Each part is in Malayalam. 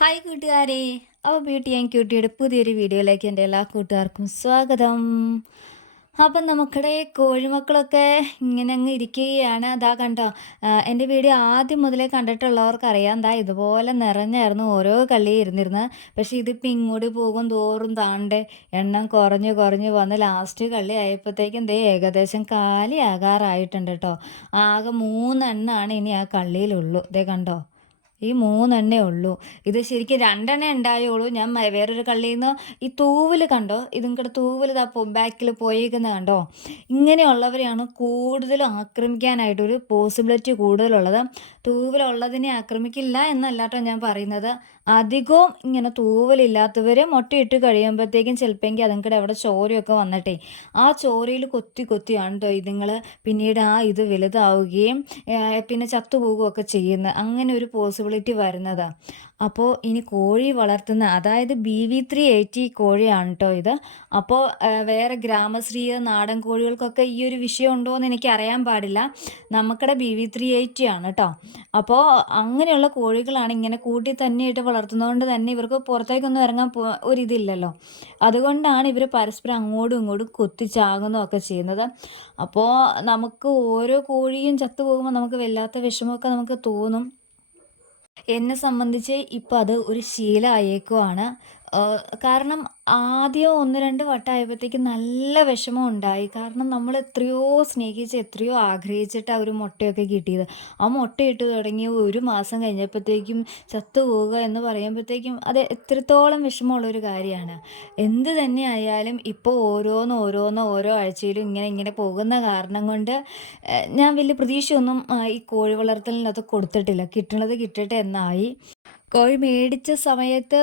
ഹായ് കൂട്ടുകാരെ. അപ്പോൾ ബ്യൂട്ടി ആൻഡ് ക്യൂട്ടിയുടെ പുതിയൊരു വീഡിയോയിലേക്ക് എൻ്റെ എല്ലാ കൂട്ടുകാർക്കും സ്വാഗതം. അപ്പം നമുക്കിടെ കോഴിമക്കളൊക്കെ ഇങ്ങനെ അങ്ങ് ഇരിക്കുകയാണ്. അതാ കണ്ടോ, എൻ്റെ വീഡിയോ ആദ്യം മുതലേ കണ്ടിട്ടുള്ളവർക്കറിയാം. ദാ ഇതുപോലെ നിറഞ്ഞായിരുന്നു ഓരോ കള്ളി ഇരുന്നിരുന്നത്. പക്ഷേ ഇതിപ്പോൾ ഇങ്ങോട്ട് പോകും തോറും താണ്ടെ എണ്ണം കുറഞ്ഞ് കുറഞ്ഞ് വന്ന് ലാസ്റ്റ് കള്ളി ആയപ്പോഴത്തേക്കും ദേ ഏകദേശം കാലിയാകാറായിട്ടുണ്ട് കേട്ടോ. ആകെ 3 എണ്ണമാണ് ഇനി ആ കള്ളിയിലുള്ളൂ. ദേ കണ്ടോ, ഈ 3 ഉള്ളൂ. ഇത് ശരിക്കും 2 ഉണ്ടായുള്ളൂ. ഞാൻ വേറൊരു കള്ളീന്ന് ഈ തൂവല് കണ്ടോ? ഇതും കൂടെ തൂവല് ദാ ബാക്കിൽ പോയേക്കുന്നത് കണ്ടോ? ഇങ്ങനെയുള്ളവരെയാണ് കൂടുതലും ആക്രമിക്കാനായിട്ട് ഒരു പോസിബിലിറ്റി കൂടുതലുള്ളത്. തൂവലുള്ളതിനെ ആക്രമിക്കില്ല എന്നല്ലാട്ടോ ഞാൻ പറയുന്നത്. അധികവും ഇങ്ങനെ തൂവലില്ലാത്തവർ മുട്ടയിട്ട് കഴിയുമ്പോഴത്തേക്കും ചിലപ്പോഴെങ്കിൽ അതുങ്ങടെ അവിടെ ചോരയൊക്കെ വന്നിട്ടേ ആ ചോരയിൽ കൊത്തി കൊത്തിയാണ് കേട്ടോ ഇതുങ്ങൾ പിന്നീട് ഇത് വലുതാവുകയും പിന്നെ ചത്തുപോവുകയൊക്കെ ചെയ്യുന്നത്. അങ്ങനെ ഒരു പോസിബിലിറ്റി വരുന്നത്. അപ്പോൾ ഇനി കോഴി വളർത്തുന്ന അതായത് BV380 കോഴിയാണ് കേട്ടോ ഇത്. അപ്പോൾ വേറെ ഗ്രാമശ്രീയ നാടൻ കോഴികൾക്കൊക്കെ ഈ ഒരു വിഷയം ഉണ്ടോ എന്ന് എനിക്ക് അറിയാൻ പാടില്ല. നമുക്കിടെ BV380 ആണ് കേട്ടോ. അപ്പോൾ അങ്ങനെയുള്ള കോഴികളാണ് ഇങ്ങനെ കൂട്ടി തന്നെയിട്ട് വളർത്തുന്നതുകൊണ്ട് തന്നെ ഇവർക്ക് പുറത്തേക്കൊന്നും ഇറങ്ങാൻ ഒരിതില്ലല്ലോ. അതുകൊണ്ടാണ് ഇവർ പരസ്പരം അങ്ങോട്ടും ഇങ്ങോട്ടും കൊത്തിച്ചാകുന്നതൊക്കെ ചെയ്യുന്നത്. അപ്പോൾ നമുക്ക് ഓരോ കോഴിയും ചത്തുപോകുമ്പോൾ നമുക്ക് വല്ലാത്ത വിഷമമൊക്കെ നമുക്ക് തോന്നും. എന്നെ സംബന്ധിച്ച് ഇപ്പം അത് ഒരു ശീലമായേക്കുവാണ്. കാരണം ആദ്യം 1, 2 വട്ടമായപ്പോഴത്തേക്കും നല്ല വിഷമം ഉണ്ടായി. കാരണം നമ്മൾ എത്രയോ സ്നേഹിച്ച് എത്രയോ ആഗ്രഹിച്ചിട്ടാ ഒരു മുട്ടയൊക്കെ കിട്ടിയത്. ആ മുട്ടയിട്ട് തുടങ്ങി 1 മാസം കഴിഞ്ഞപ്പോഴത്തേക്കും ചത്തുപോവുക എന്ന് പറയുമ്പോഴത്തേക്കും അത് എത്രത്തോളം വിഷമമുള്ളൊരു കാര്യമാണ്. എന്ത് തന്നെ ആയാലും ഇപ്പോൾ ഓരോ ആഴ്ചയിലും ഇങ്ങനെ പോകുന്ന കാരണം കൊണ്ട് ഞാൻ വലിയ പ്രതീക്ഷയൊന്നും ഈ കോഴി വളർത്തലിനകത്ത് കൊടുത്തിട്ടില്ല. കിട്ടണത് കിട്ടട്ടെ എന്നായി. കോഴി മേടിച്ച സമയത്ത്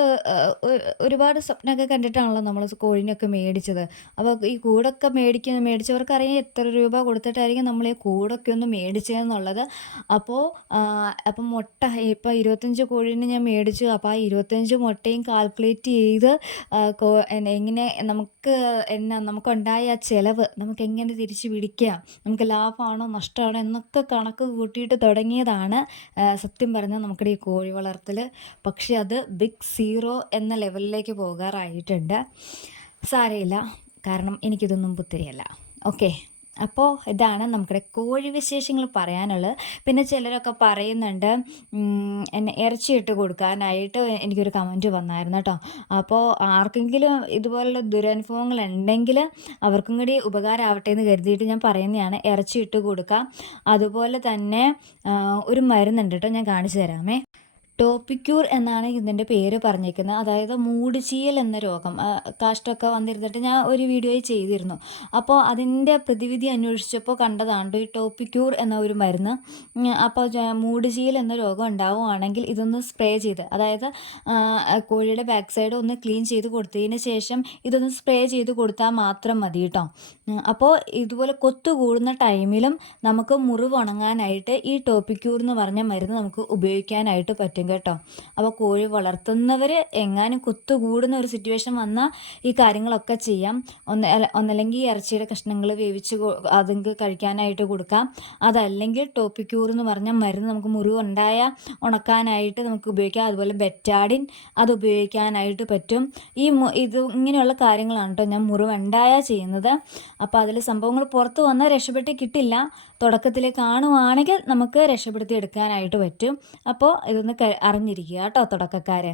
ഒരുപാട് സ്വപ്നമൊക്കെ കണ്ടിട്ടാണല്ലോ നമ്മൾ കോഴീനെയൊക്കെ മേടിച്ചത്. അപ്പോൾ ഈ കൂടൊക്കെ മേടിച്ചവർക്കറിയാം എത്ര രൂപ കൊടുത്തിട്ടായിരിക്കും നമ്മൾ ഈ കൂടൊക്കെ ഒന്ന് മേടിച്ചതെന്നുള്ളത്. അപ്പോൾ അപ്പം മുട്ട ഇപ്പോൾ 25 കോഴീനെ ഞാൻ മേടിച്ചു. അപ്പോൾ ആ 25 മുട്ടയും കാൽക്കുലേറ്റ് ചെയ്ത് എങ്ങനെ നമുക്കുണ്ടായ ആ ചിലവ് നമുക്കെങ്ങനെ തിരിച്ച് പിടിക്കാം, നമുക്ക് ലാഭമാണോ നഷ്ടമാണോ എന്നൊക്കെ കണക്ക് കൂട്ടിയിട്ട് തുടങ്ങിയതാണ് സത്യം പറഞ്ഞാൽ നമുക്കിടെ ഈ കോഴി വളർത്തൽ. പക്ഷെ അത് ബിഗ് സീറോ എന്ന ലെവലിലേക്ക് പോകാറായിട്ടുണ്ട്. സാരമില്ല, കാരണം എനിക്കിതൊന്നും പുത്തിരിയല്ല. ഓക്കെ, അപ്പോൾ ഇതാണ് നമുക്കിടെ കോഴി വിശേഷങ്ങൾ പറയാനുള്ളത്. പിന്നെ ചിലരൊക്കെ പറയുന്നുണ്ട് എന്നെ ഇറച്ചിയിട്ട് കൊടുക്കാനായിട്ട് എനിക്കൊരു കമൻറ്റ് വന്നായിരുന്നു കേട്ടോ. അപ്പോൾ ആർക്കെങ്കിലും ഇതുപോലുള്ള ദുരനുഭവങ്ങൾ ഉണ്ടെങ്കിൽ അവർക്കും കൂടി ഉപകാരമാവട്ടെ എന്ന് കരുതിയിട്ട് ഞാൻ പറയുന്നതാണ്. ഇറച്ചിയിട്ട് കൊടുക്കാം. അതുപോലെ തന്നെ ഒരു മരുന്നുണ്ട് കേട്ടോ, ഞാൻ കാണിച്ചു തരാമേ. ടോപ്പിക്യൂർ എന്നാണ് ഇതിൻ്റെ പേര് പറഞ്ഞേക്കുന്നത്. അതായത് മൂടുചീയൽ എന്ന രോഗം കാഷ്ടമൊക്കെ വന്നിരുന്നിട്ട് ഞാൻ ഒരു വീഡിയോയിൽ ചെയ്തിരുന്നു. അപ്പോൾ അതിൻ്റെ പ്രതിവിധി അന്വേഷിച്ചപ്പോൾ കണ്ടതാണ് ഈ ടോപ്പിക്യൂർ എന്ന ഒരു മരുന്ന്. അപ്പോൾ മൂടുചീയൽ എന്ന രോഗം ഉണ്ടാവുകയാണെങ്കിൽ ഇതൊന്ന് സ്പ്രേ ചെയ്ത്, അതായത് കോഴിയുടെ ബാക്ക് സൈഡ് ഒന്ന് ക്ലീൻ ചെയ്ത് കൊടുത്തതിന് ശേഷം ഇതൊന്ന് സ്പ്രേ ചെയ്ത് കൊടുത്താൽ മാത്രം മതി കേട്ടോ. അപ്പോൾ ഇതുപോലെ കൊത്തു കൂടുന്ന ടൈമിലും നമുക്ക് മുറിവ് ഉണങ്ങാനായിട്ട് ഈ ടോപ്പിക്യൂർ എന്ന് പറഞ്ഞ മരുന്ന് നമുക്ക് ഉപയോഗിക്കാനായിട്ട് പറ്റും കേട്ടോ. അപ്പോൾ കോഴി വളർത്തുന്നവർ എങ്ങാനും കുത്തുകൂടുന്ന ഒരു സിറ്റുവേഷൻ വന്നാൽ ഈ കാര്യങ്ങളൊക്കെ ചെയ്യാം. ഒന്നല്ലെങ്കിൽ ഇറച്ചിയുടെ കഷ്ണങ്ങൾ വേവിച്ച് അതുങ്ങൾക്ക് കഴിക്കാനായിട്ട് കൊടുക്കാം. അതല്ലെങ്കിൽ ടോപ്പിക്യൂർ എന്ന് പറഞ്ഞ മരുന്ന് നമുക്ക് മുറിവുണ്ടായ ഉണക്കാനായിട്ട് നമുക്ക് ഉപയോഗിക്കാം. അതുപോലെ ബെറ്റാഡിൻ അത് ഉപയോഗിക്കാനായിട്ട് പറ്റും. ഇങ്ങനെയുള്ള കാര്യങ്ങളാണ് കേട്ടോ ഞാൻ മുറിവുണ്ടായാൽ ചെയ്യുന്നത്. അപ്പോൾ അതിൽ സംഭവങ്ങൾ പുറത്ത് വന്നാൽ രക്ഷപ്പെട്ട് കിട്ടില്ല. തുടക്കത്തിൽ കാണുവാണെങ്കിൽ നമുക്ക് രക്ഷപ്പെടുത്തി എടുക്കാനായിട്ട് പറ്റും. അപ്പോൾ ഇതൊന്ന് അറിഞ്ഞിരിക്കുക കേട്ടോ തുടക്കക്കാർ.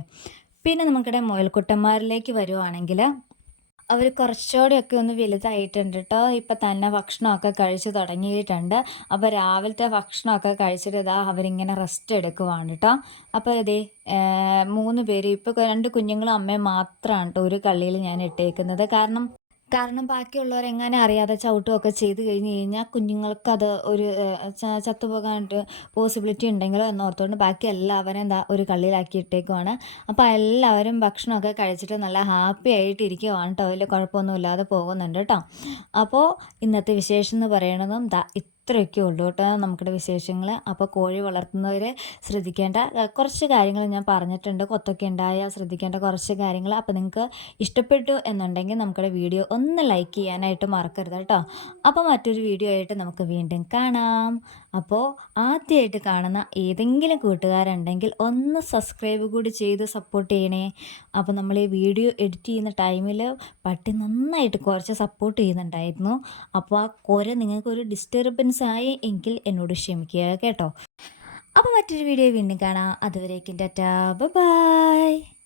പിന്നെ നമുക്കിടെ മുയൽക്കുട്ടന്മാരിലേക്ക് വരുവാണെങ്കിൽ അവർ കുറച്ചുകൂടെയൊക്കെ ഒന്ന് വലുതായിട്ടുണ്ട് കേട്ടോ. ഇപ്പം തന്നെ ഭക്ഷണമൊക്കെ കഴിച്ച് തുടങ്ങിയിട്ടുണ്ട്. അപ്പോൾ രാവിലത്തെ ഭക്ഷണമൊക്കെ കഴിച്ചിട്ട് ഇതാ അവരിങ്ങനെ റെസ്റ്റ് എടുക്കുവാണ് കേട്ടോ. അപ്പോൾ ഇതേ 3 പേര് ഇപ്പോൾ 2 കുഞ്ഞുങ്ങളും അമ്മയും മാത്രമാണ് കേട്ടോ ഒരു കള്ളിയിൽ ഞാൻ ഇട്ടേക്കുന്നത്. കാരണം ബാക്കിയുള്ളവരെങ്ങനെ അറിയാതെ ചവിട്ടുമൊക്കെ ചെയ്ത് കഴിഞ്ഞാൽ കുഞ്ഞുങ്ങൾക്കത് ഒരു ചത്തുപോകാനായിട്ട് പോസിബിലിറ്റി ഉണ്ടെങ്കിലോ എന്നോർത്തുകൊണ്ട് ബാക്കി എല്ലാവരും എന്താ ഒരു കള്ളിയിലാക്കി ഇട്ടേക്കുവാണ്. അപ്പോൾ എല്ലാവരും ഭക്ഷണമൊക്കെ കഴിച്ചിട്ട് നല്ല ഹാപ്പി ആയിട്ട് ഇരിക്കുവാണ് കേട്ടോ. വലിയ കുഴപ്പമൊന്നുമില്ലാതെ പോകുന്നുണ്ട് കേട്ടോ. അപ്പോൾ ഇന്നത്തെ വിശേഷം എന്ന് പറയണതും ഇത്രയൊക്കെ ഉള്ളൂ കേട്ടോ നമുക്കിടെ വിശേഷങ്ങൾ. അപ്പോൾ കോഴി വളർത്തുന്നവർ ശ്രദ്ധിക്കേണ്ട കുറച്ച് കാര്യങ്ങൾ ഞാൻ പറഞ്ഞിട്ടുണ്ട്. കൊത്തൊക്കെ ഉണ്ടായാൽ ശ്രദ്ധിക്കേണ്ട കുറച്ച് കാര്യങ്ങൾ. അപ്പോൾ നിങ്ങൾക്ക് ഇഷ്ടപ്പെട്ടു എന്നുണ്ടെങ്കിൽ നമുക്കിടെ വീഡിയോ ഒന്ന് ലൈക്ക് ചെയ്യാനായിട്ട് മറക്കരുത് കേട്ടോ. അപ്പോൾ മറ്റൊരു വീഡിയോ ആയിട്ട് നമുക്ക് വീണ്ടും കാണാം. അപ്പോൾ ആദ്യമായിട്ട് കാണുന്ന ഏതെങ്കിലും കൂട്ടുകാരുണ്ടെങ്കിൽ ഒന്ന് സബ്സ്ക്രൈബ് കൂടി ചെയ്ത് സപ്പോർട്ട് ചെയ്യണേ. അപ്പോൾ നമ്മൾ ഈ വീഡിയോ എഡിറ്റ് ചെയ്യുന്ന ടൈമിൽ പട്ടി നന്നായിട്ട് കുറച്ച് സപ്പോർട്ട് ചെയ്യുന്നുണ്ടായിരുന്നു. അപ്പോൾ ആ കുര നിങ്ങൾക്കൊരു ഡിസ്റ്റർബൻസ് ആയി എങ്കിൽ എന്നോട് ക്ഷമിക്കുക കേട്ടോ. അപ്പോൾ മറ്റൊരു വീഡിയോ വീണ്ടും കാണാം. അതുവരേക്കും ടാറ്റാ, ബൈ.